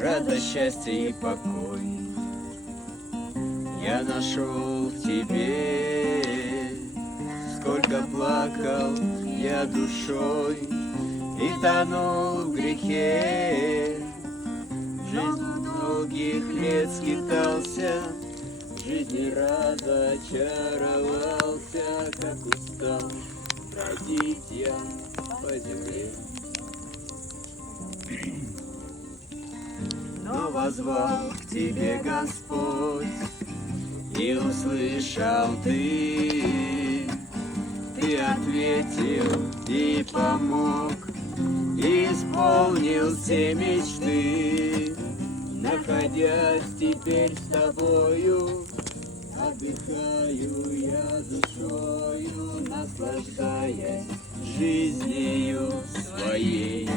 радость, счастье и покой я нашел в тебе. Сколько плакал я душой и тонул в грехе, жизнь многих лет скитался, в жизни разочаровался, как устал бродить я по земле. Но воззвал к тебе Господь, и услышал ты ответил и помог, и исполнил все мечты. Находясь теперь с тобою, отдыхаю я душою, наслаждаясь жизнью своей.